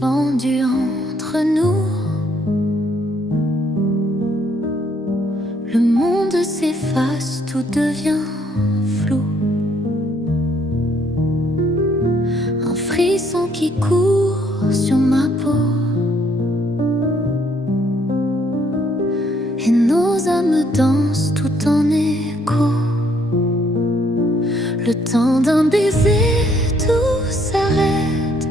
suspendu entre nous. Le monde s'efface, tout devient flou. Un frisson qui court sur ma peau, et nos âmes dansent tout en écho. Le temps d'un baiser, tout s'arrête.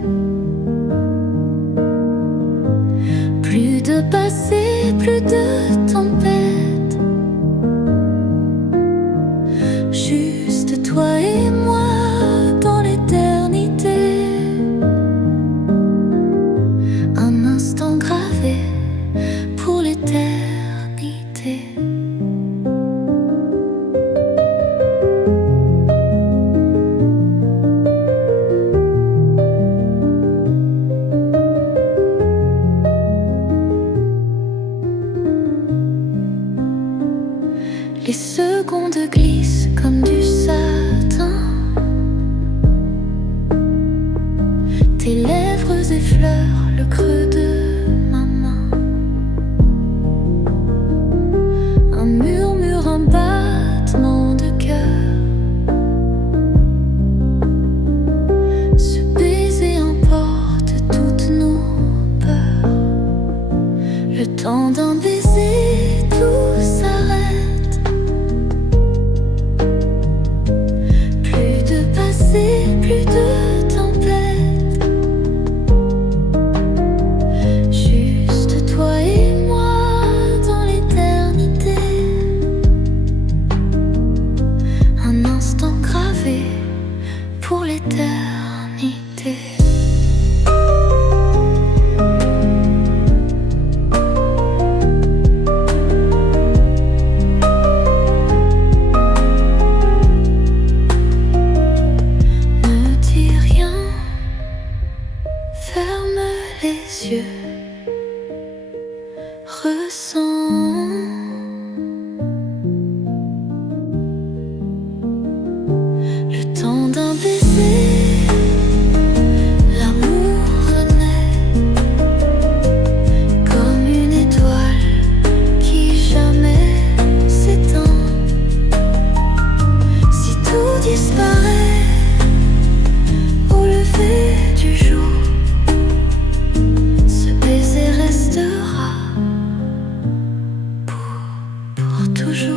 Plus de passé, plus de tempête. Juste toi et moi dans l'éternité. Un instant gravé pour l'éternité. Les secondes glissent comme du satin. Tes lèvres effleurent le creux de ma main. Un murmure, un battement de cœur. Ce baiser emporte toutes nos peurs. Le temps d'un baiser, tout s'arrête. Plus de tempête. Juste toi et moi dans l'éternité. Un instant gravé pour l'éternité. Les yeux, ressens le temps d'un baiser. L'amour renaît comme une étoile qui jamais s'éteint. Si tout disparaît au lever du jour, restera pour toujours.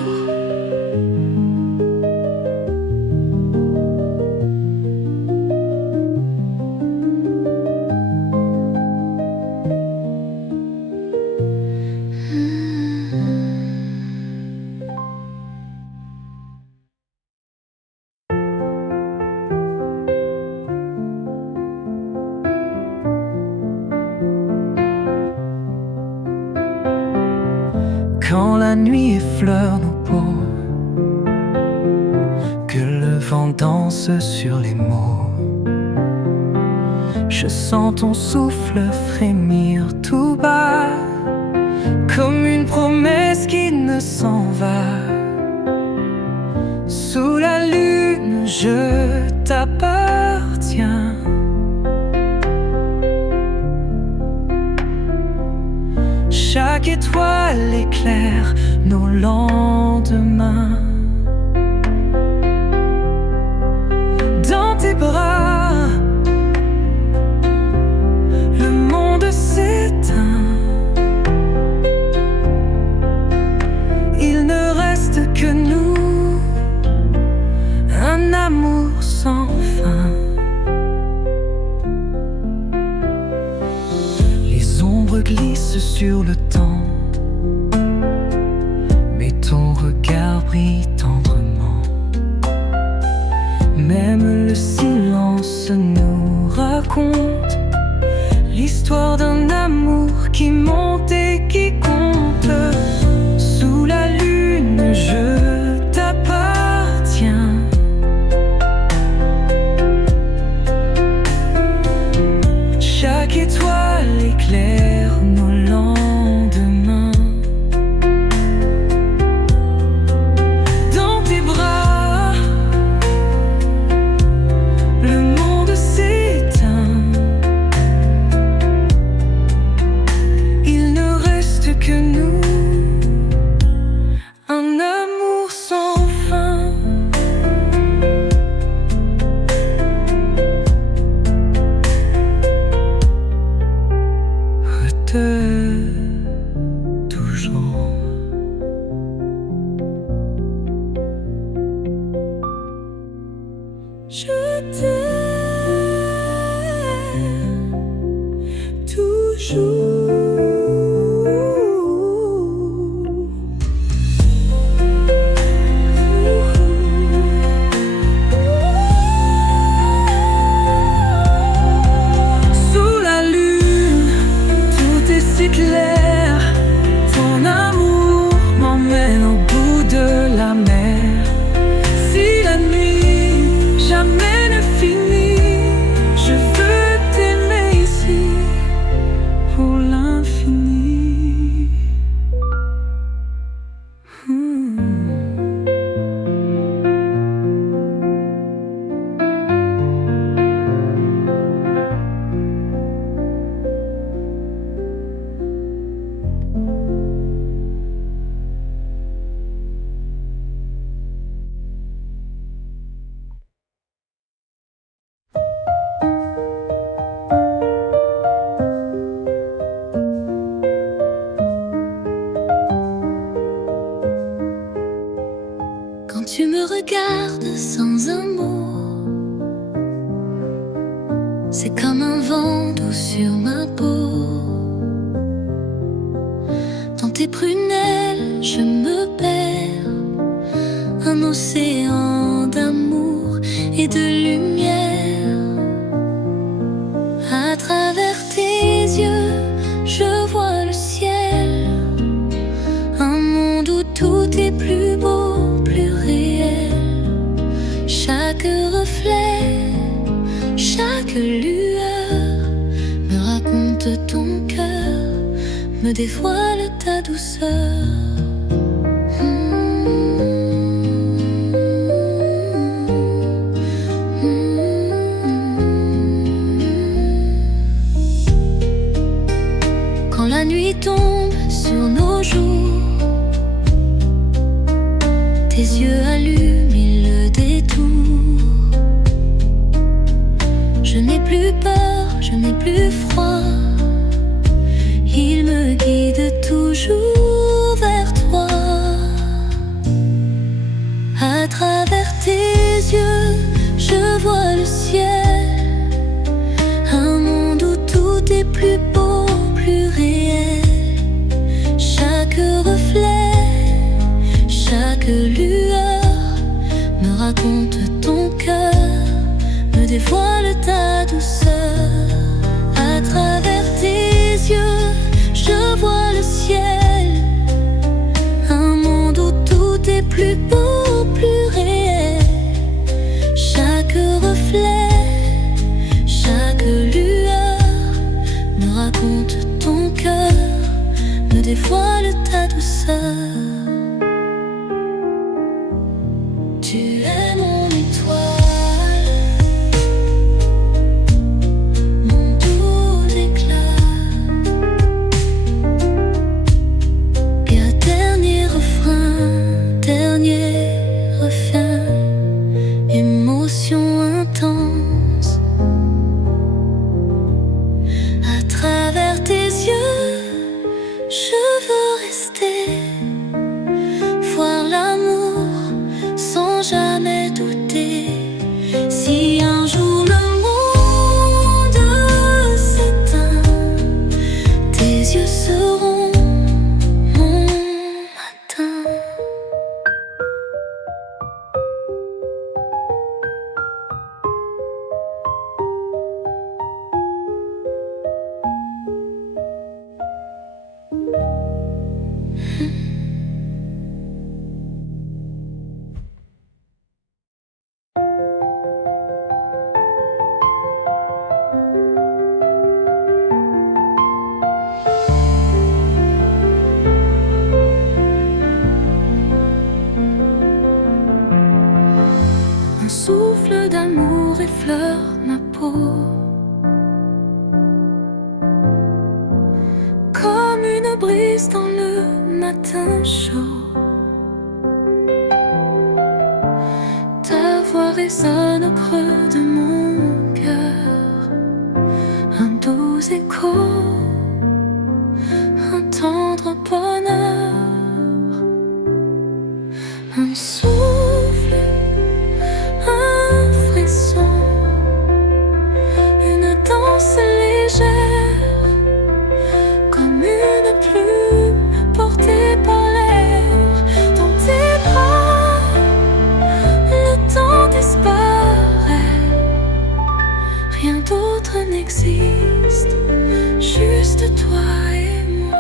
Quand la nuit effleure nos peaux, que le vent danse sur les mots, je sens ton souffle frémir tout bas, comme une promesse qui ne s'en va. Sous la lune, je t'appartiens. Chaque étoile éclaire nos lendemains. Dans tes bras, le monde s'éteint. Il ne reste que nous, un amour sans fin. Les ombres glissent sur le temps, mais ton regard brille tendrement. Même le silence nous raconte l'histoire d'un amour qui monte et qui compte. Sous la lune, je t'appartiens. Chaque étoile éclaire nos lendemains. Dans tes bras, le monde s'éteint. toujours. Je t'aime toujours. Sous la lune, tout est si clair. Ton amour m'emmène au bout de la mer. Si la nuit jamais ne finit, je veux t'aimer ici pour l'infini. Quand tu me regardes sans un mot, c'est comme un vent doux sur ma peau. Dans tes prunelles, je me perds, un océan d'amour et de lumière. À travers tes yeux, je vois le ciel, un monde où tout est plus beau, plus réel. Chaque reflet, chaque lueur me raconte ton cœur, me dévoile ta douceur. Quand la nuit tombe sur nos jours, tes yeux allument, ils le détour. Je n'ai plus peur, je n'ai plus froid, il me guide toujours vers toi. À travers tes yeux, je vois le ciel, un monde où tout est plus beau, plus réel. Chaque reflet, chaque lueur me raconte ton cœur, me dévoile ta douceur. À travers tes yeux, je vois le ciel, un monde où tout est plus beau, plus réel. Chaque reflet, chaque lueur me raconte ton cœur, me dévoile ta douceur. Tu es mon étoile, mon doux éclat, et un dernier refrain, dernier refrain, émotion intense. À travers tes yeux, je veux rester, voir l'amour sans jamais douter. Si un jour le monde s'éteint, tes yeux seront mon matin. Un souffle d'amour effleure ma peau, comme une brise dans le matin chaud. Ta voix résonne au creux de mon cœur, un doux écho. toi et moi.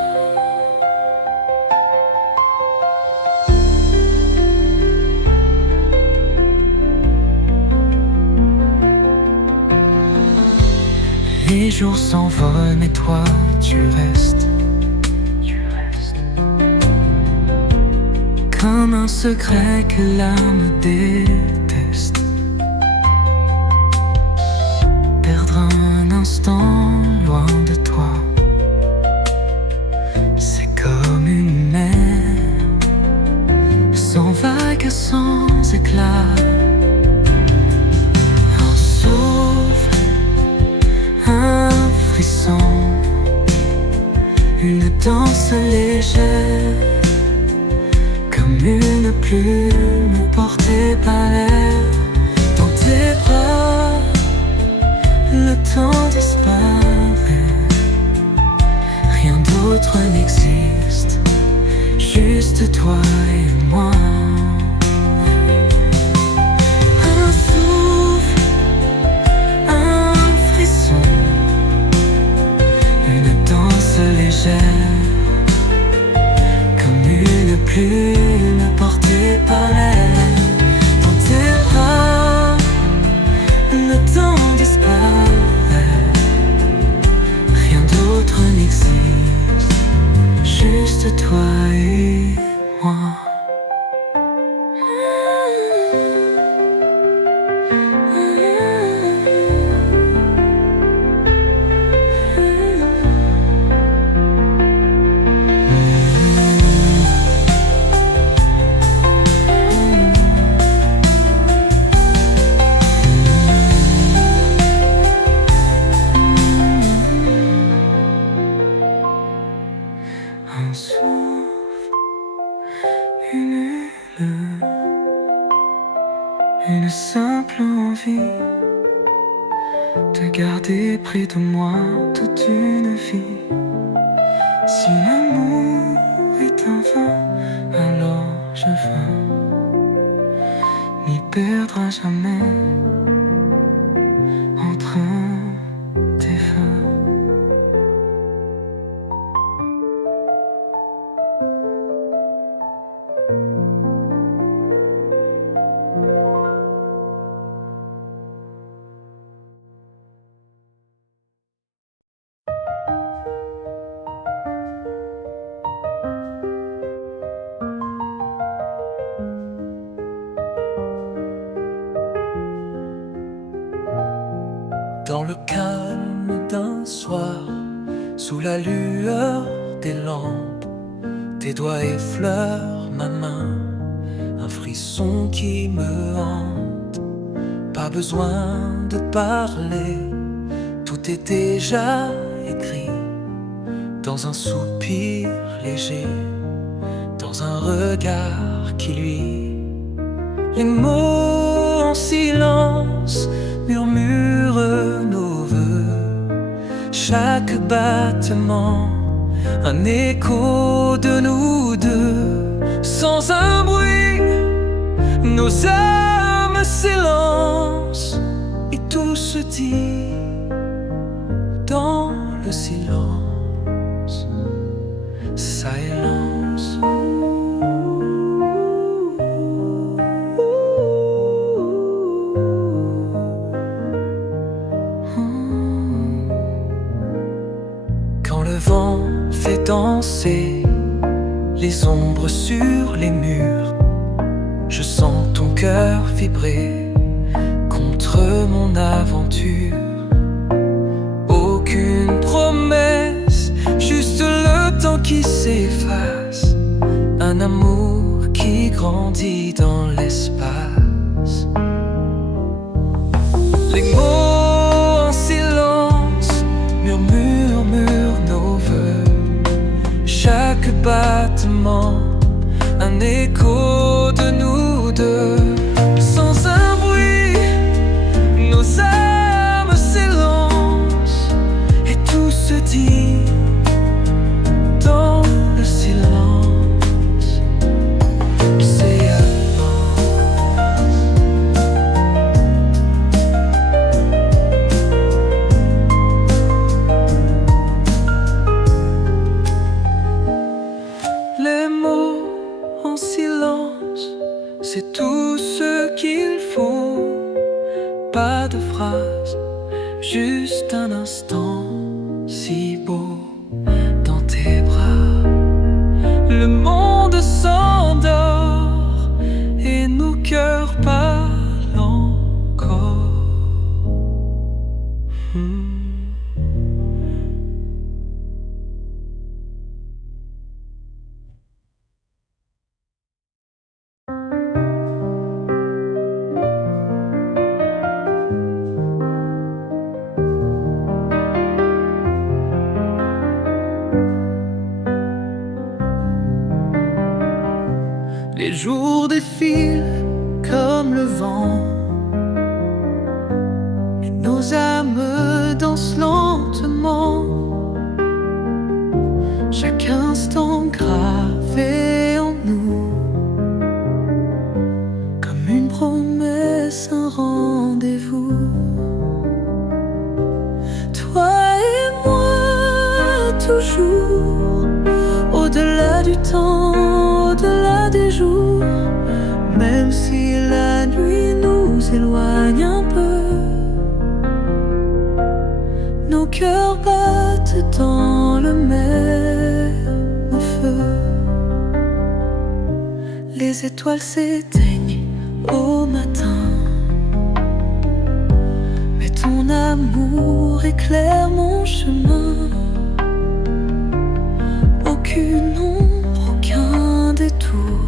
Les jours s'envolent mais toi tu restes. Comme un secret que l'âme déteste. Perdre un instant loin de toi, c'est comme une mer sans vagues, sans éclat. Un souffle, un frisson, une danse légère, comme une plume portée par l'air. Dans tes bras, le temps disparaît. Rien d'autre n'existe, juste toi et moi. Un souffle, un frisson, une danse légère, comme une plume portée par l'air. Dans tes bras, le temps disparaît. Rien d'autre n'existe, juste toi et moi. Un souffle, une huile, une simple envie de garder près de moi toute une vie. Si l'amour est un vain, alors je veux m'y perdre à jamais entre tes feux. Dans le calme d'un soir, sous la lueur des lampes, tes doigts effleurent ma main, un frisson qui me hante. Pas besoin de parler, tout est déjà écrit, dans un soupir léger, dans un regard qui luit. Les mots en silence murmurent nos vœux, chaque battement un écho de nous deux. Sans un bruit, nos âmes s'élancent et tout se dit dans le silence. Silence. Quand le vent fait danser les ombres sur les murs, je sens ton cœur vibrer contre mon aventure. Aucune promesse, juste le temps qui s'efface, un amour qui grandit dans l'espace. Les mots en silence murmurent nos vœux, chaque battement un écho de nous deux. Sans un bruit, nos âmes s'élancent et tout se dit dans le silence. C'est Les jours défilent comme le vent, et nos âmes dansent lentement. Chaque instant gravé en nous, comme une promesse, un rendez-vous. Toi et moi, toujours, au-delà du temps, au-delà des jours. Même si la nuit nous éloigne un peu, nos cœurs battent dans le même feu. Les étoiles s'éteignent au matin, mais ton amour éclaire mon chemin. Aucune ombre, aucun détour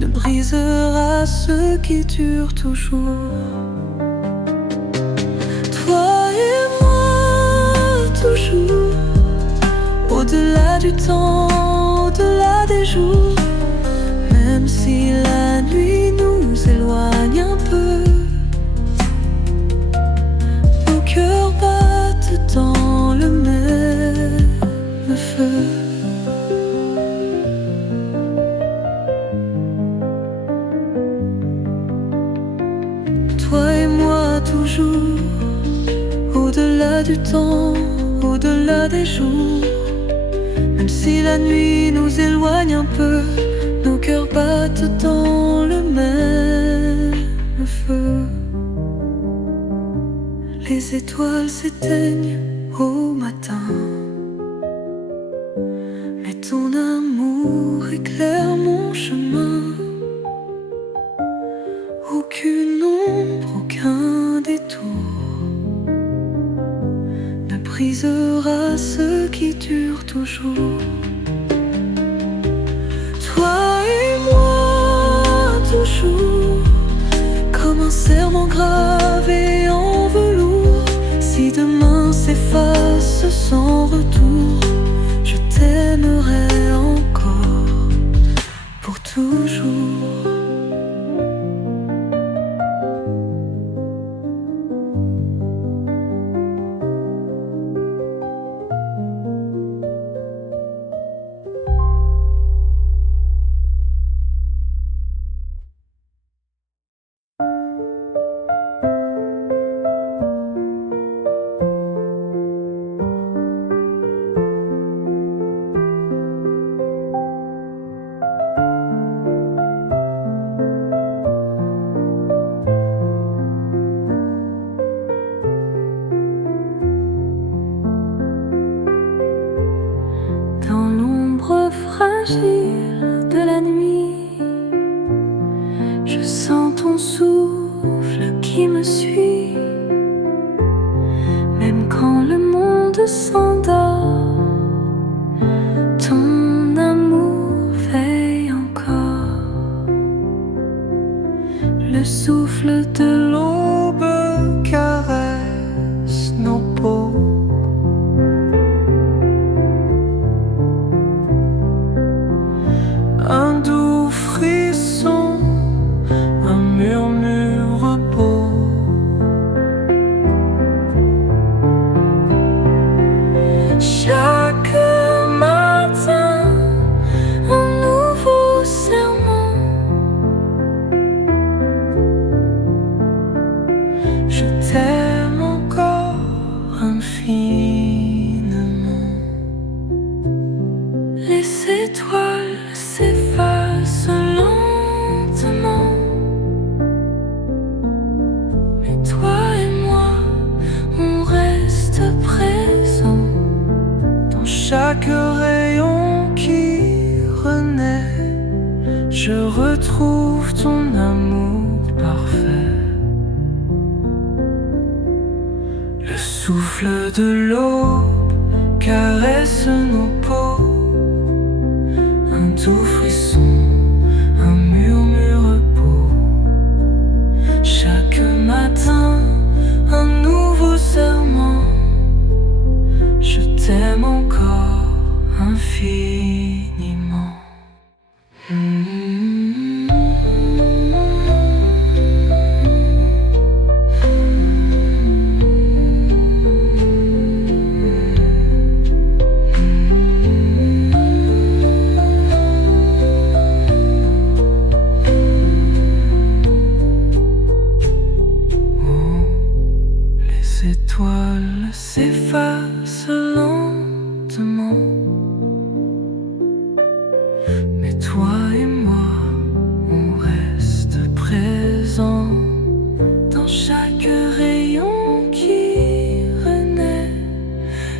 ne brisera ce qui dure toujours. Toi et moi, toujours, au-delà du temps, au-delà des jours. Même si la nuit nous éloigne un peu, nos cœurs battent dans le même feu. Toi et moi, toujours, au-delà du temps, au-delà des jours. Même si la nuit nous éloigne un peu, nos cœurs battent dans le même feu. Les étoiles s'éteignent au matin, mais ton amour éclaire mon chemin. Aucune ombre, aucun détour ne brisera ce qui dure toujours. Toi et moi, toujours, comme un serment gravé en velours. Si demain s'efface sans retour, je t'aimerai encore pour toujours. Fragile de la nuit, je sens ton souffle qui me suit. Même quand le monde s'endort, ton amour veille encore. Le souffle de l'aube caresse nos peaux. Un doux frisson, un murmure beau. Chaque matin, un nouveau serment. Je t'aime encore infiniment. Les étoiles s'efface lentement, mais toi et moi, on reste présent dans chaque rayon qui renaît. Je retrouve ton amour parfait. Le souffle de l'eau caresse nos peaux. Un doux frisson, un murmure beau. Chaque matin, un nouveau serment. Je t'aime encore infiniment.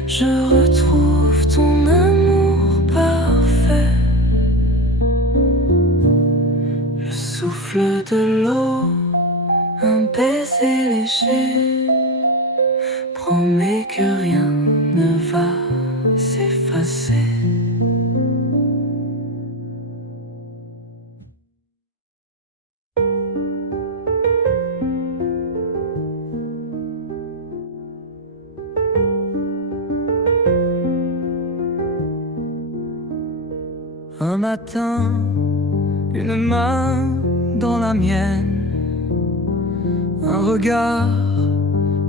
je retrouve ton amour parfait. Le souffle de l'eau, un baiser léger, promets que rien ne va s'effacer. Un matin, une main dans la mienne, un regard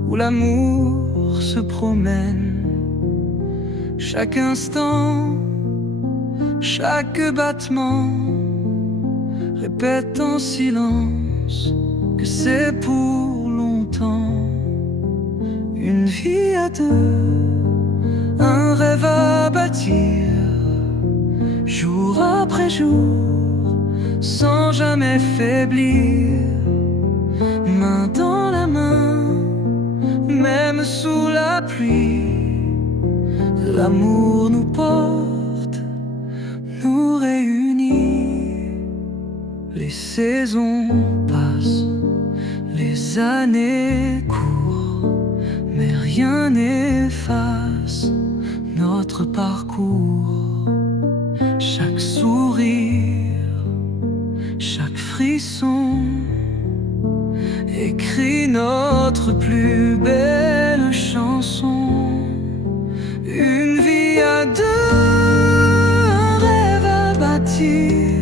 où l'amour se promène. Chaque instant, chaque battement répète en silence que c'est pour longtemps. Une vie à deux, un rêve à bâtir, jour après jour, sans jamais faiblir. Main dans la main, même sous la pluie, l'amour nous porte, nous réunit. Les saisons passent, les années courent, mais rien n'efface notre parcours. Chaque sourire, chaque frisson écrit notre plus belle chanson. Une vie à deux, un rêve à bâtir,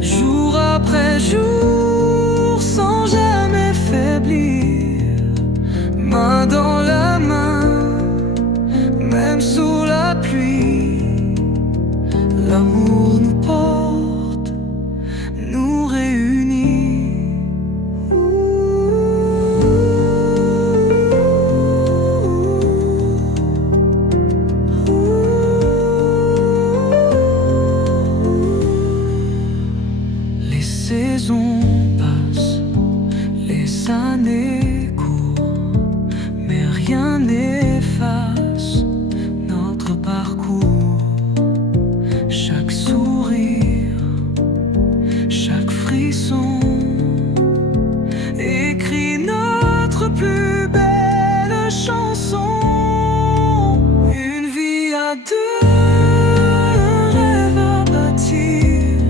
jour après jour, sans jamais faiblir. Main dans la main, même sous la pluie, l'amour nous porte, nous réunit. Les saisons passent, les années courent, mais rien n'efface notre parcours. Chaque sourire, chaque frisson écrit notre plus belle chanson. Une vie à deux, un rêve à bâtir,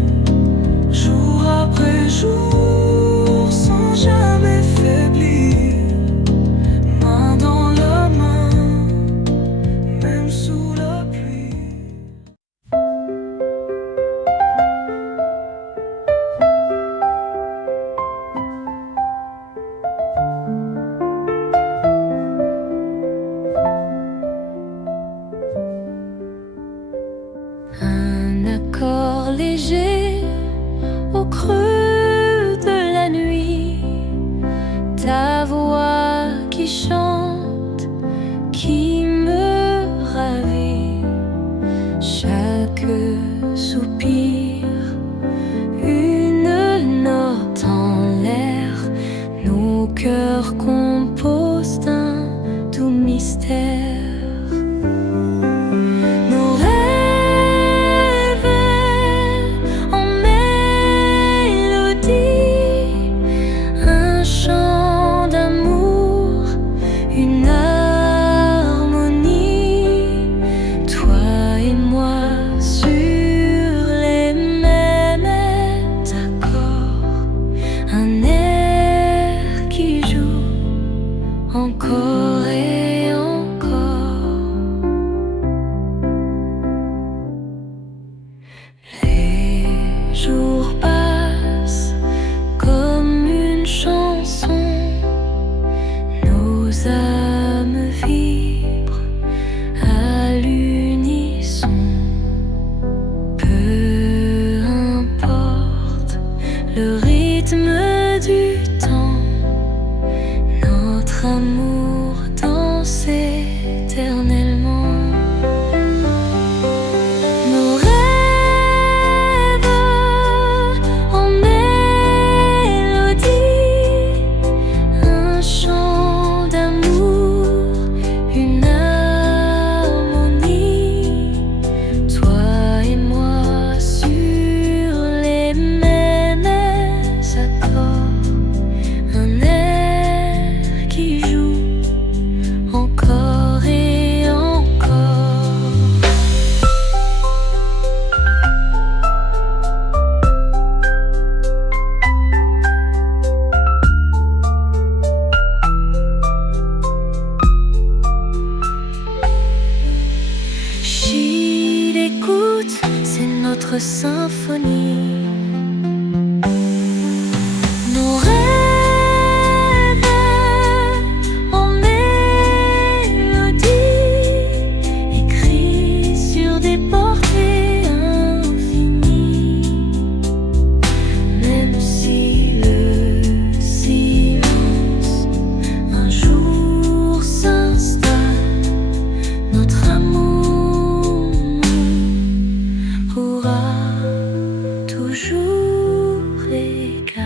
jour après jour, sans jamais faiblir. Main dans la main, même sous la pluie. Un accord léger au creux de la nuit, ta voix qui chante, qui me ravit. Chaque soupir, une note en l'air, nos cœurs composent un doux mystère. Nos rêves en mélodie, un chant d'amour, une harmonie. Toi et moi sur les mêmes accords, un air qui joue encore et encore. notre symphonie. Nos rêves en mélodie, écrits sur des portées infinies. Même si le silence un jour s'installe, notre amour pourra toujours égal.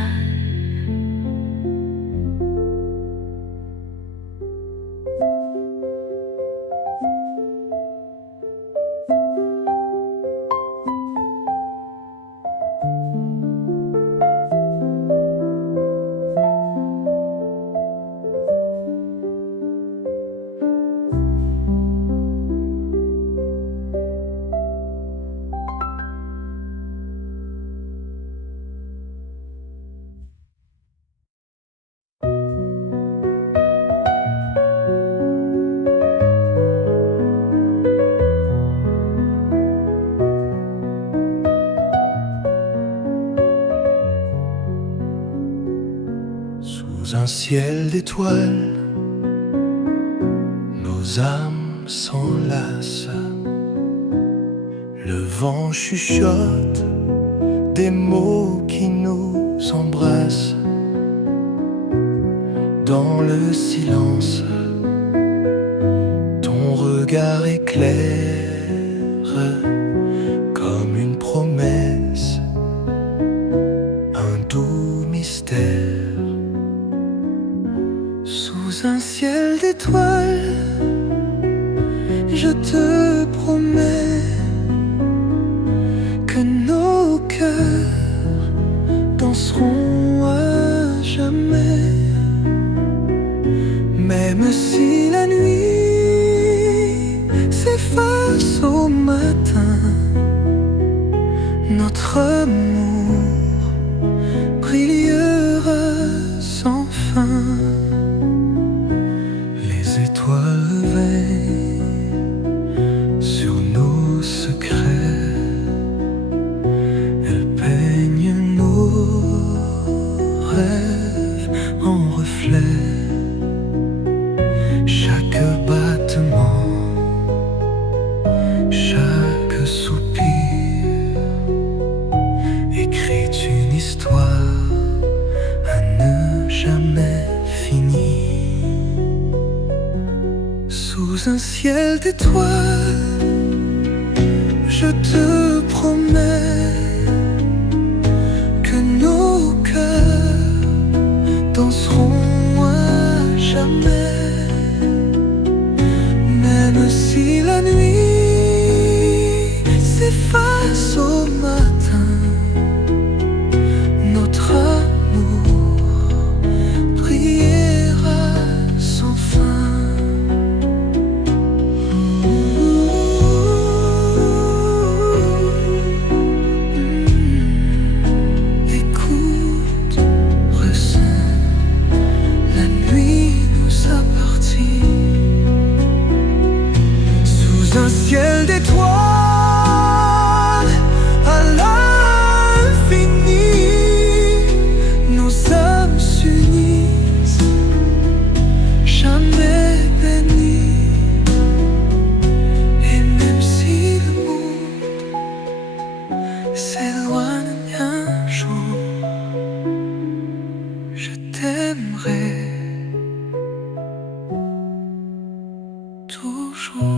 Sous un ciel d'étoiles, nos âmes s'enlacent. Le vent chuchote des mots qui nous embrassent. Dans le silence, ton regard éclaire comme une promesse, un doux mystère. Sous un ciel d'étoiles, je te promets que nos cœurs danseront à jamais. Même si la nuit s'efface au matin, notre amour brillera sans fin. Les étoiles veillent sur nos secrets, elles peignent nos rêves en reflets. Chaque battement, chaque soupir écrit une histoire à ne jamais finir. Sous un ciel d'étoiles, je te promets que nos cœurs danseront à jamais. Même si la nuit s'efface au matin, notre amour brillera sans fin. Écoute, ressens, la nuit nous appartient. Sous un ciel d'étoiles, à l'infini, nos âmes s'unissent, jamais bénies. Et même si le monde s'éloigne un jour, je t'aimerai toujours.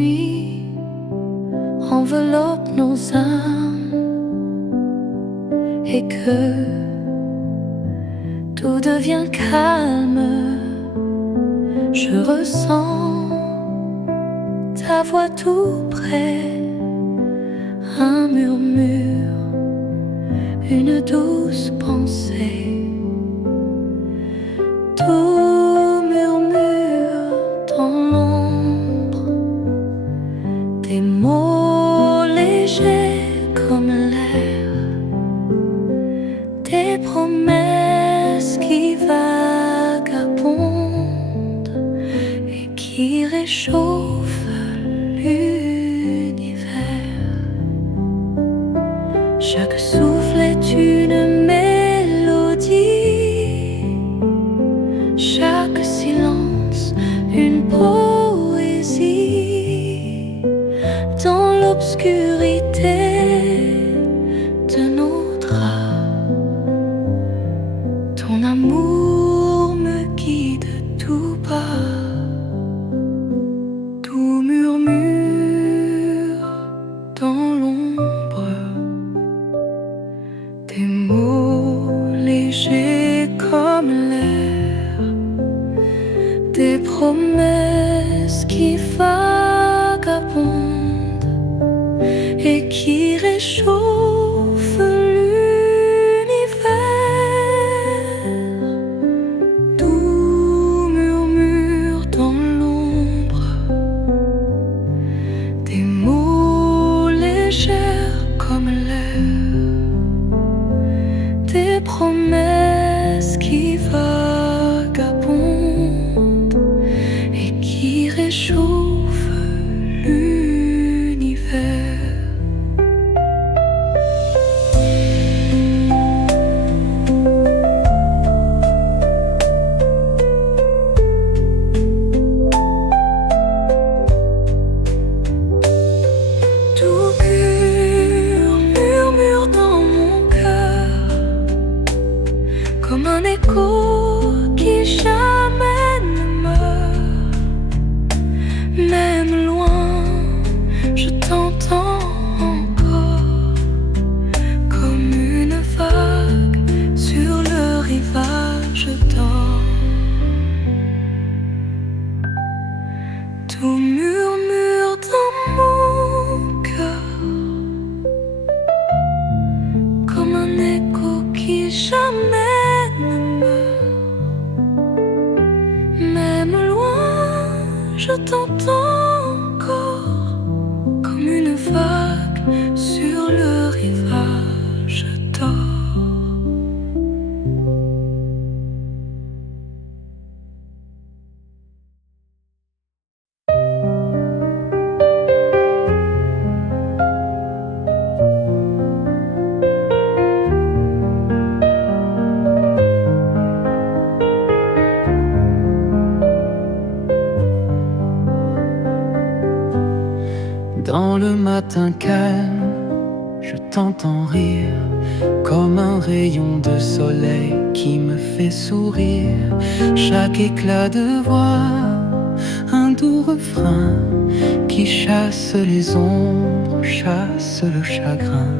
nuit enveloppe nos âmes et que tout devient calme, je ressens ta voix tout près, un murmure, une douce pensée. Tout murmure dans l'ombre, des mots légers comme l'air, des promesses qui vagabondent et qui réchauffent l'univers. Chaque souffle est une mélodie, chaque silence une poésie. Dans l'obscurité de nos draps, ton amour me guide tout bas. Tout murmure dans l'ombre, des mots légers comme l'air, des promesses qui vagabondent et qui réchauffent l'univers. Tout murmure dans l'ombre, des mots légers comme l'air, des promesses qui vagabondent et qui réchauffent l'univers. Tout murmure dans mon cœur, comme un écho qui jamais ne meurt. Même loin, je t'entends encore, comme une vague sur le rivage d'or. Tout murmure dans mon cœur, comme un écho qui jamais ne meurt. Même loin, je t'entends encore, comme une vague sur le rivage d'or. Dans le matin calme, je t'entends rire, comme un rayon de soleil qui me fait sourire. Chaque éclat de voix, un doux refrain qui chasse les ombres, chasse le chagrin.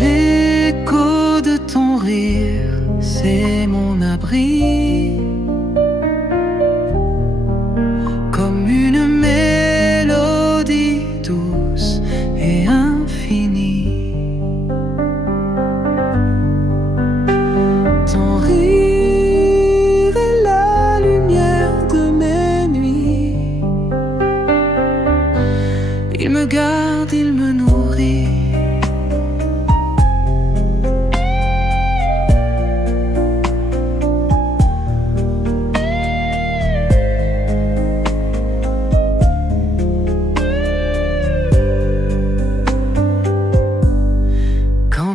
L'écho de ton rire, c'est mon abri, comme une mélodie douce et infinie. Ton rire est la lumière de mes nuits. Il me garde, il me nourrit.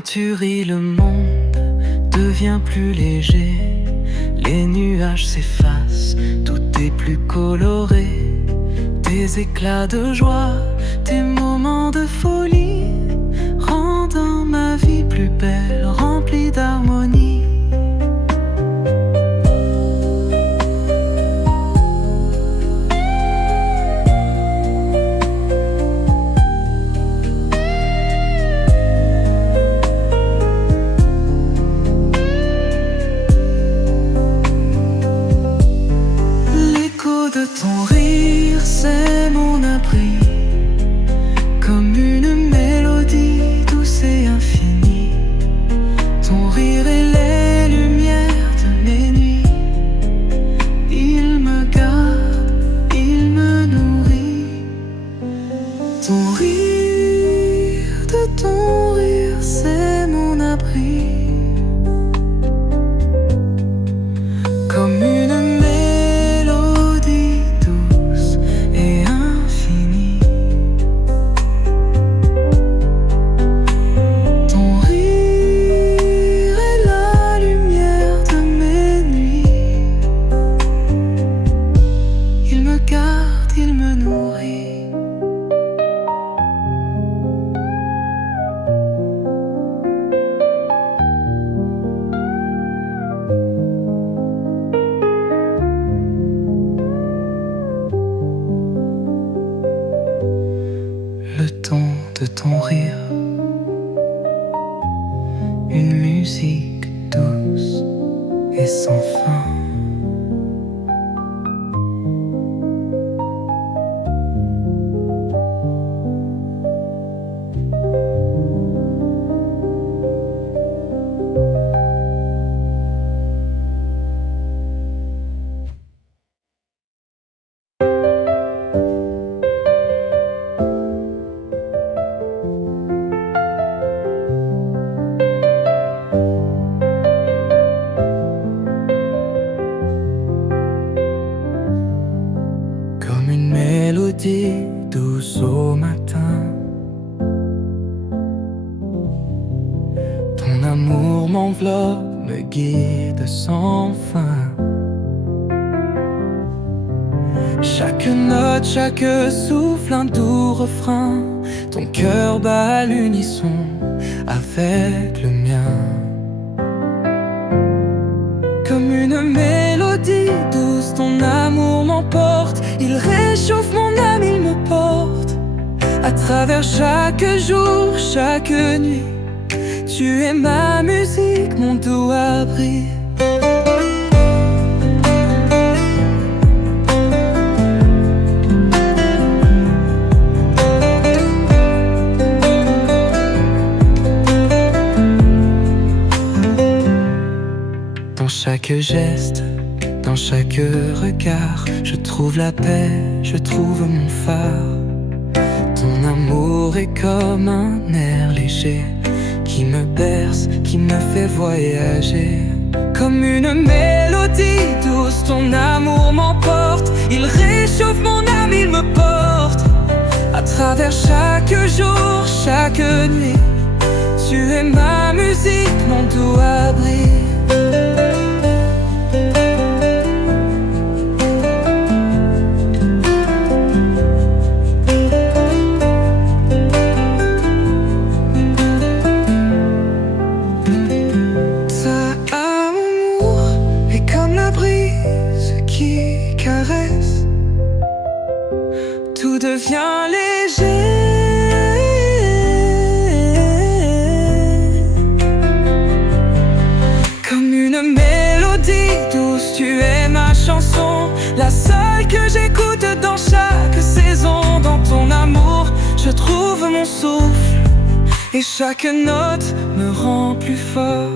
Tu ris, le monde devient plus léger. Les nuages s'effacent, tout est plus coloré. Des éclats de joie, des moments de folie, rendant ma vie plus belle, remplie d'harmonie. c'est mon abri, comme une mélodie douce et infinie. Ton rire et les lumières de mes nuits, il me garde, il me nourrit. Ton rire, de ton rire, c'est mon abri, comme une mélodie douce et infinie. Ton rire est la lumière de mes nuits, il me garde, il me nourrit. Le ton de ton rire, une musique douce et sans fin. Comme une mélodie douce au matin, ton amour m'enveloppe, me guide sans fin. Chaque note, chaque souffle, un doux refrain, ton cœur bat à l'unisson avec le mien. Comme une mélodie douce, ton amour m'emporte, il réchauffe mon âme, il me porte. À travers chaque jour, chaque nuit, tu es ma musique, mon doux abri. Dans chaque geste, dans chaque regard, je trouve la paix, je trouve mon phare. Ton amour est comme un air léger qui me berce, qui me fait voyager. Comme une mélodie douce, ton amour m'emporte, il réchauffe mon âme, il me porte. À travers chaque jour, chaque nuit, tu es ma musique, mon doux abri. Qui caresse, tout devient léger. Comme une mélodie douce, tu es ma chanson, la seule que j'écoute dans chaque saison. Dans ton amour, je trouve mon souffle, et chaque note me rend plus fort.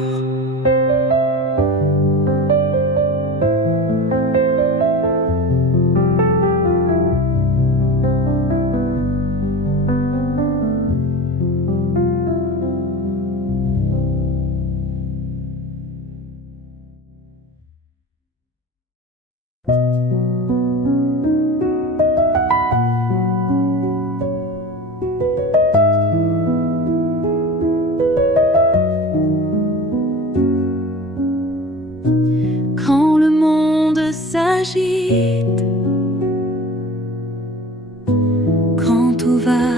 Quand tout va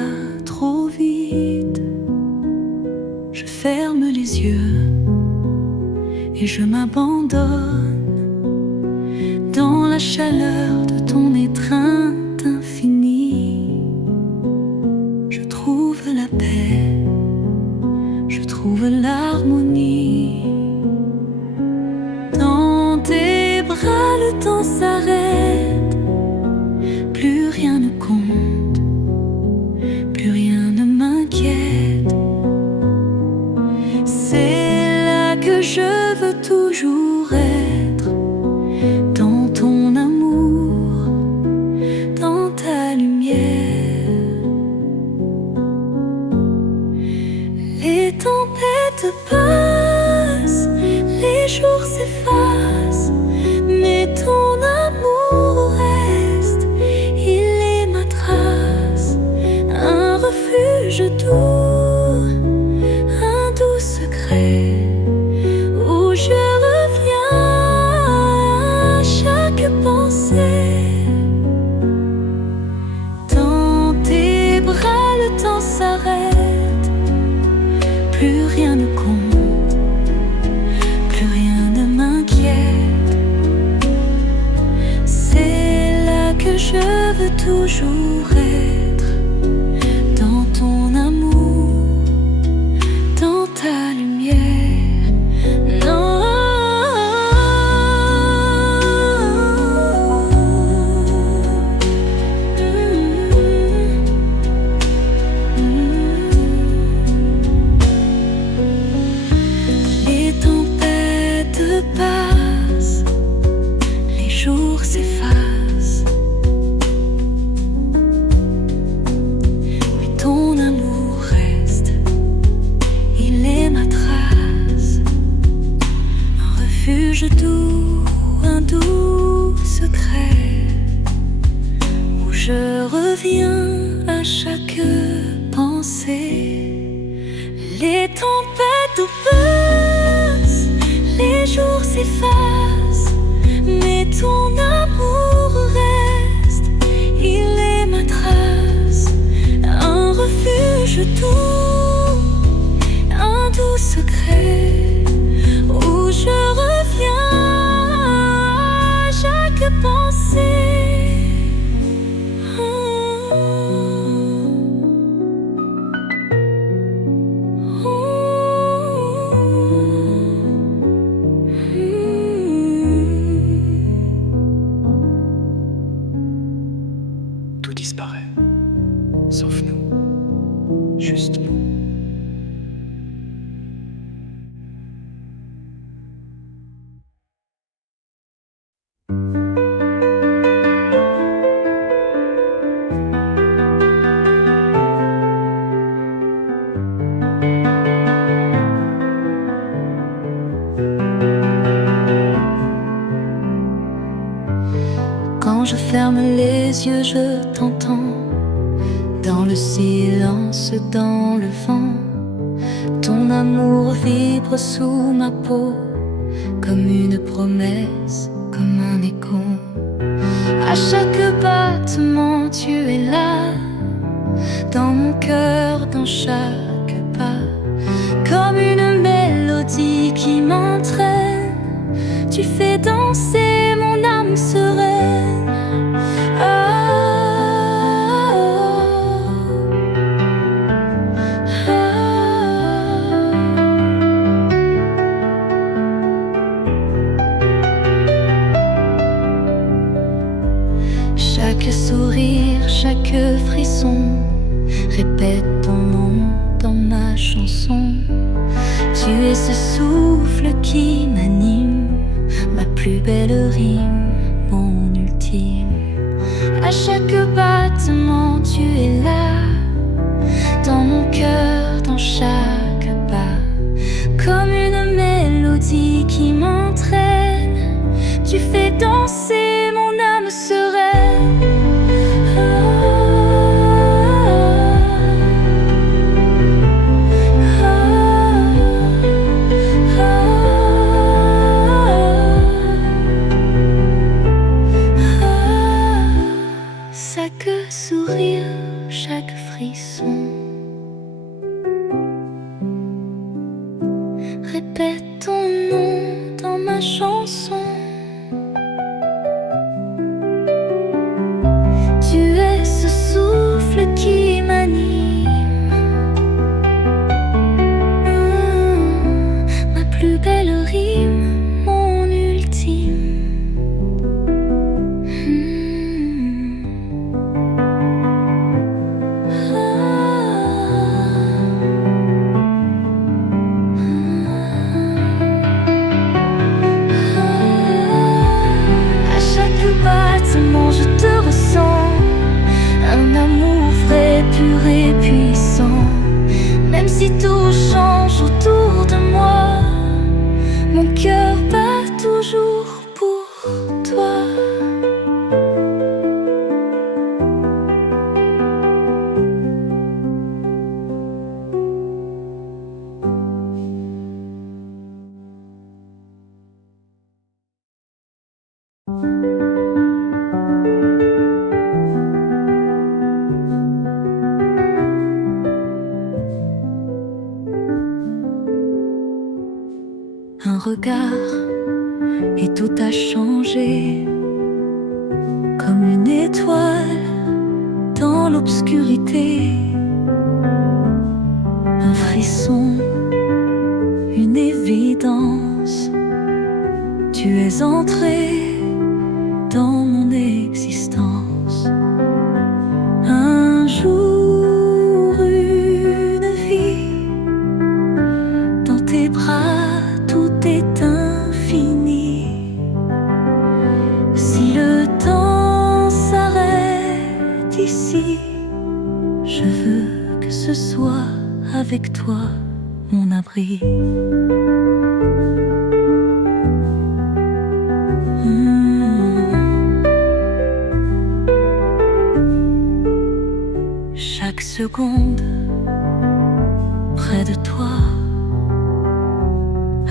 trop vite, je ferme les yeux et je m'abandonne dans la chaleur de ton étreinte infinie. Je trouve la paix, je trouve l'harmonie. Dans tes bras le temps s'arrête, plus rien passe, les jours s'effacent, mais ton amour reste. Il est ma trace, un refuge doux, un doux secret où je reviens à chaque pensée. Dans tes bras le temps s'arrête, plus rien ne compte, plus rien ne m'inquiète. C'est là que je veux toujours être, dans ton amour, dans ta lumière. Non. Les tempêtes passent, les jours s'effacent, mais ton amour reste. Il est ma trace, un refuge doux, un doux secret où je reviens à chaque pensée. Les tempêtes passent, les jours s'effacent, mais ton amour reste. Il est ma trace, un refuge doux, un doux secret où je reviens à chaque pensée. Tout disparaît, sauf nous, juste nous. Quand je ferme les yeux, je t'entends dans le silence, dans le vent. Ton amour vibre sous ma peau comme une promesse, comme un écho. À chaque battement, tu es là, dans mon cœur, dans chaque pas, comme une mélodie qui m'entraîne. Tu fais danser mon âme sereine. Chaque sourire, chaque frisson répète ton nom dans ma chanson. Tu es ce souffle qui m'anime, ma plus belle rime, mon ultime. À chaque battement, tu es là, dans mon cœur, dans chaque pas, comme une mélodie qui m'entraîne. Tu fais danser mon âme sereine. Chaque sourire, chaque frisson répète ton nom dans ma chanson. Tu es ce souffle qui m'anime, ma plus belle rime, mon ultime. Ah. regard et tout a changé. Comme une étoile dans l'obscurité, un frisson, une évidence. Tu es entré dans mon existence. Un jour, une vie, dans tes bras tout est infini. Si le temps s'arrête ici, je veux que ce soit avec toi mon abri. Chaque seconde près de toi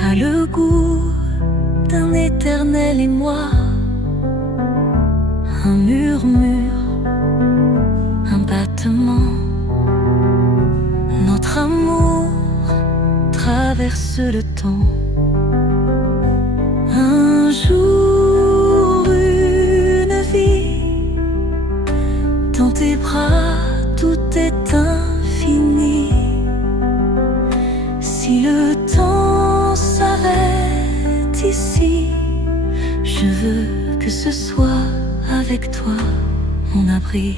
a le goût d'un éternel émoi. Un murmure, un battement. Notre amour traverse le temps. Un jour, une vie, dans tes bras tout est infini. Si le temps s'arrête ici, je veux que ce soit avec toi mon abri.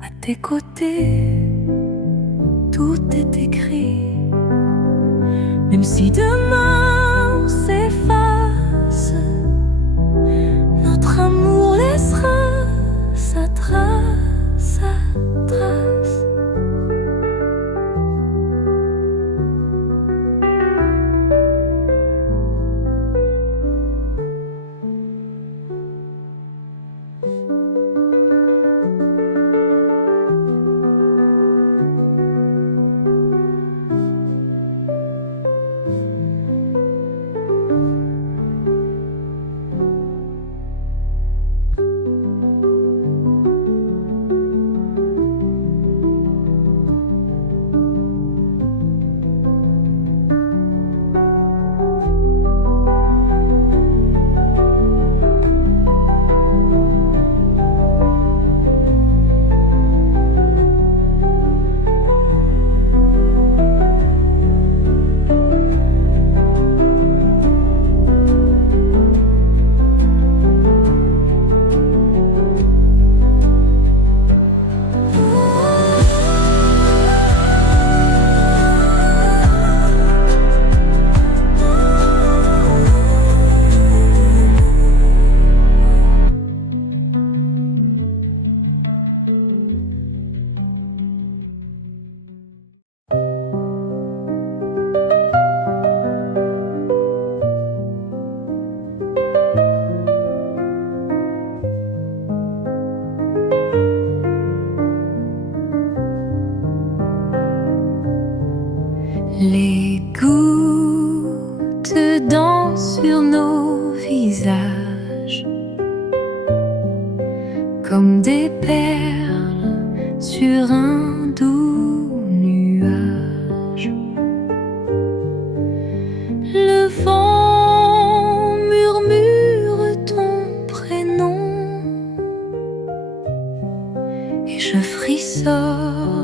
À tes côtés, tout est écrit. Même si demain s'efface, notre amour laissera sa trace, sa trace. Les gouttes dansent sur nos visages comme des perles sur un doux nuage. Le vent murmure ton prénom et je frissonne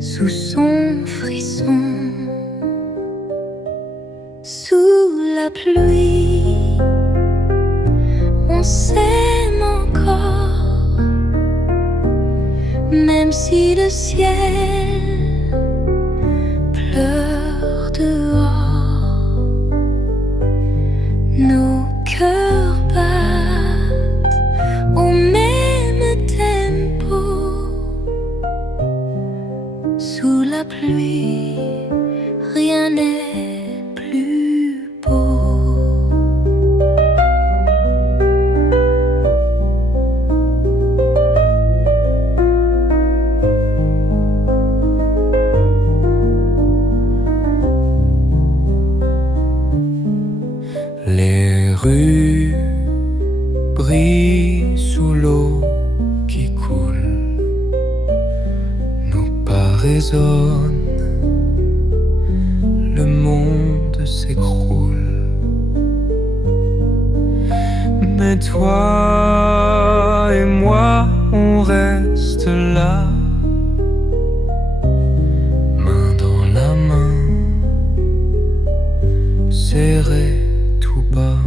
sous son frisson. Sous la pluie, on s'aime encore, même si le ciel pleure dehors. Nos cœurs battent au même tempo. rues brillent sous l'eau qui coule. Nos pas résonnent, le monde s'écroule. Mais toi et moi, on reste là, main dans la main, serrés tout bas.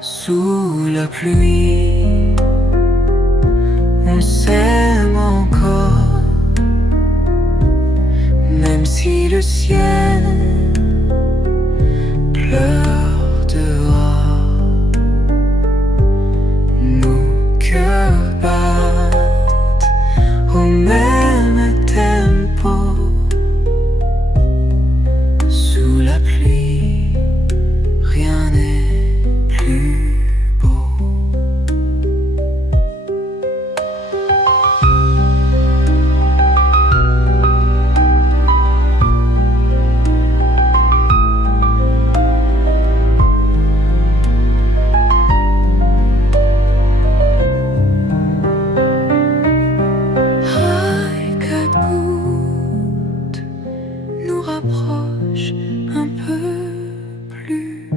Sous la pluie, on s'aime encore, même si le ciel pleure dehors. Nos cœurs battent au même tempo. Sous la pluie, rien n'est plus beau. Quatre gouttes nous rapprochent un peu plus.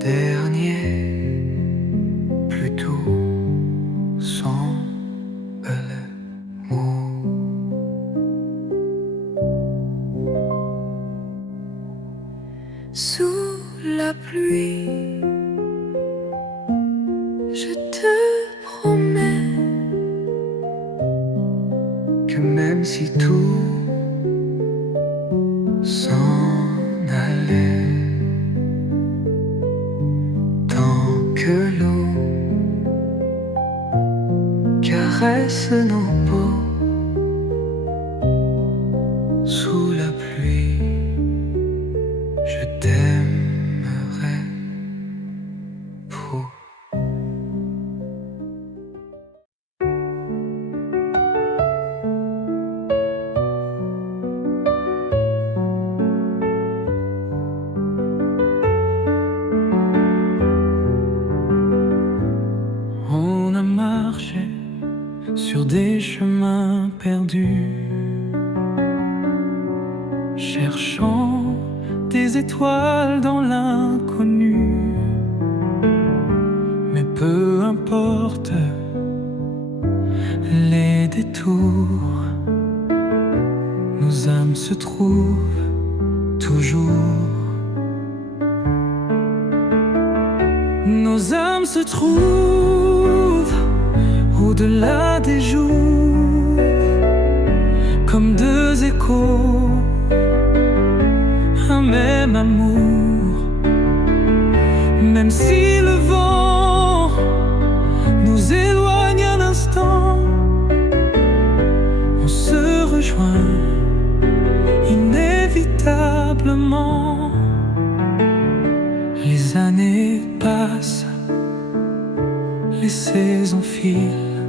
Dernier, plutôt sans mots. Sous la pluie, je te promets que même si tout s'en allait, tant que l'eau caresse nos peaux, sous la pluie, je t'aimerai pour. On a marché sur des chemins perdus, cherchant des étoiles dans l'inconnu. Mais peu importe les détours, nos âmes se trouvent toujours. Nos âmes se trouvent au-delà des jours, comme deux échos, un même amour. Même si le vent nous éloigne un instant, on se rejoint inévitablement. Les années passent, les saisons filent,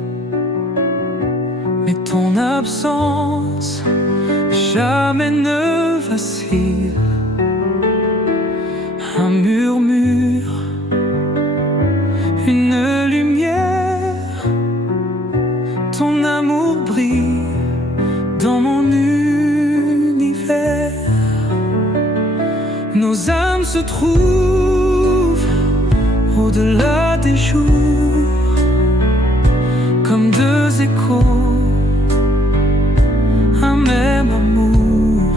mais ton absence jamais ne vacille. Un murmure, une lumière, ton amour brille dans mon univers. Nos âmes se trouvent au-delà des jours, comme deux échos, un même amour.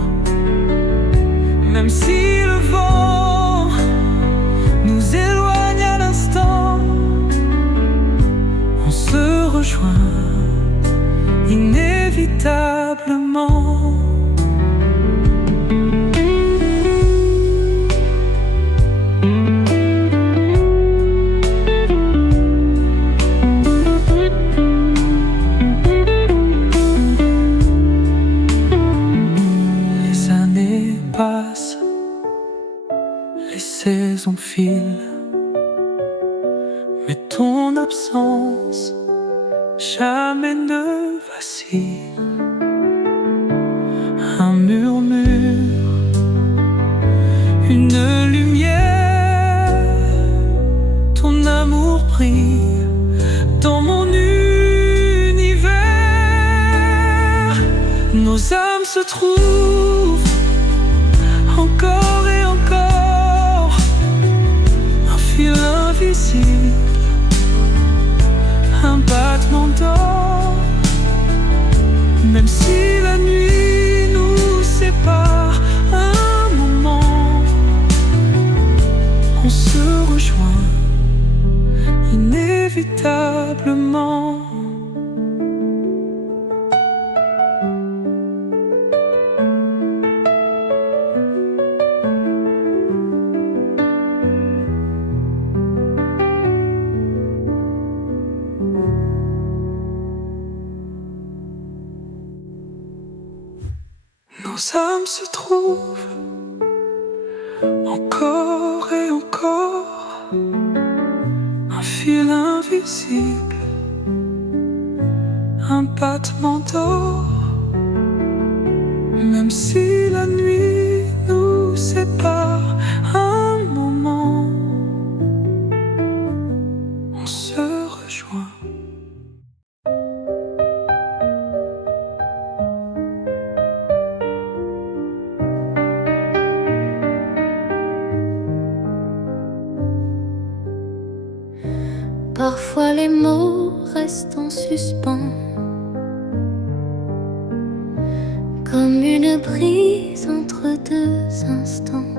Même si le vent nous éloigne à l'instant, on se rejoint inévitablement. Les saisons filent, mais ton absence jamais ne vacille. Un murmure, une lumière. Ton amour brille dans mon univers. Nos âmes se trouvent encore et encore, un fil invisible, un battement d'or. Même si la nuit nous sépare, un moment on se rejoint inévitablement. Nos âmes se trouvent encore et encore, un fil invisible, un battement d'or. Même si la nuit nous sépare, un moment on se rejoint. Parfois les mots restent en suspens, comme une brise entre deux instants.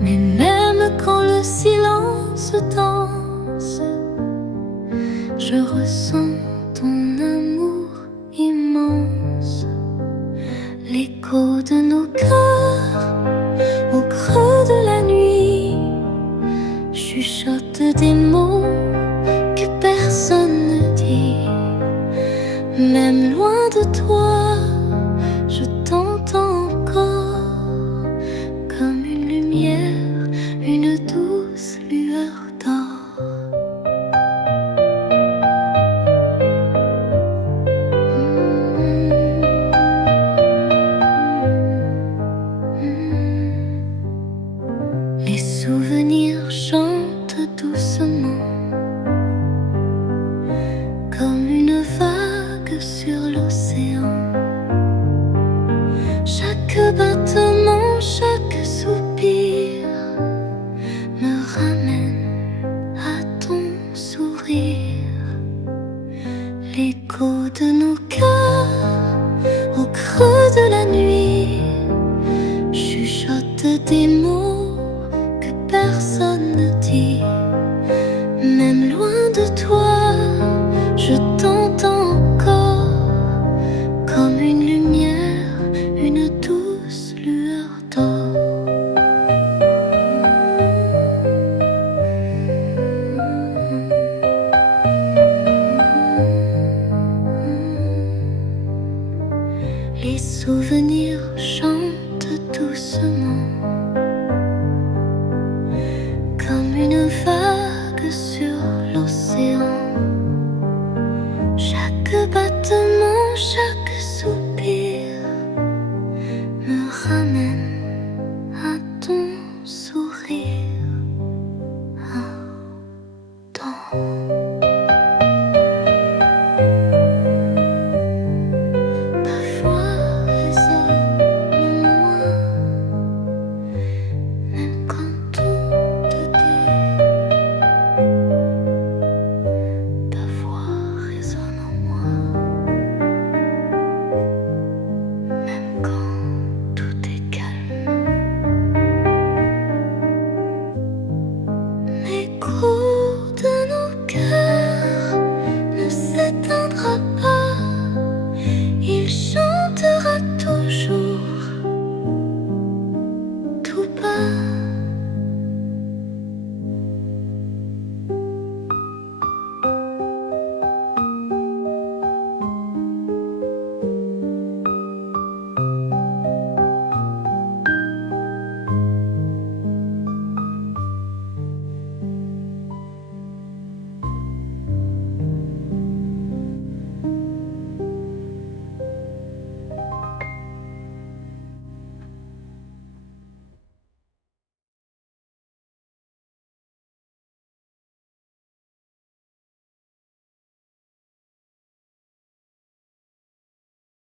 Mais même quand le silence danse, je ressens ton amour immense. L'écho de nos cœurs au creux de la nuit chuchote des mots que personne ne dit. Même loin de toi, je t'entends encore, comme une lumière, une douce lueur d'or. Les souvenirs chantent doucement, comme une vague sur l'océan. Chaque battement, chaque soupir me ramène à ton sourire. L'écho de nos cœurs au creux de la nuit chuchote des mots que personne ne dit. Même loin de toi, je t'entends encore, comme une lumière, une douce lueur d'or. Les souvenirs chantent doucement,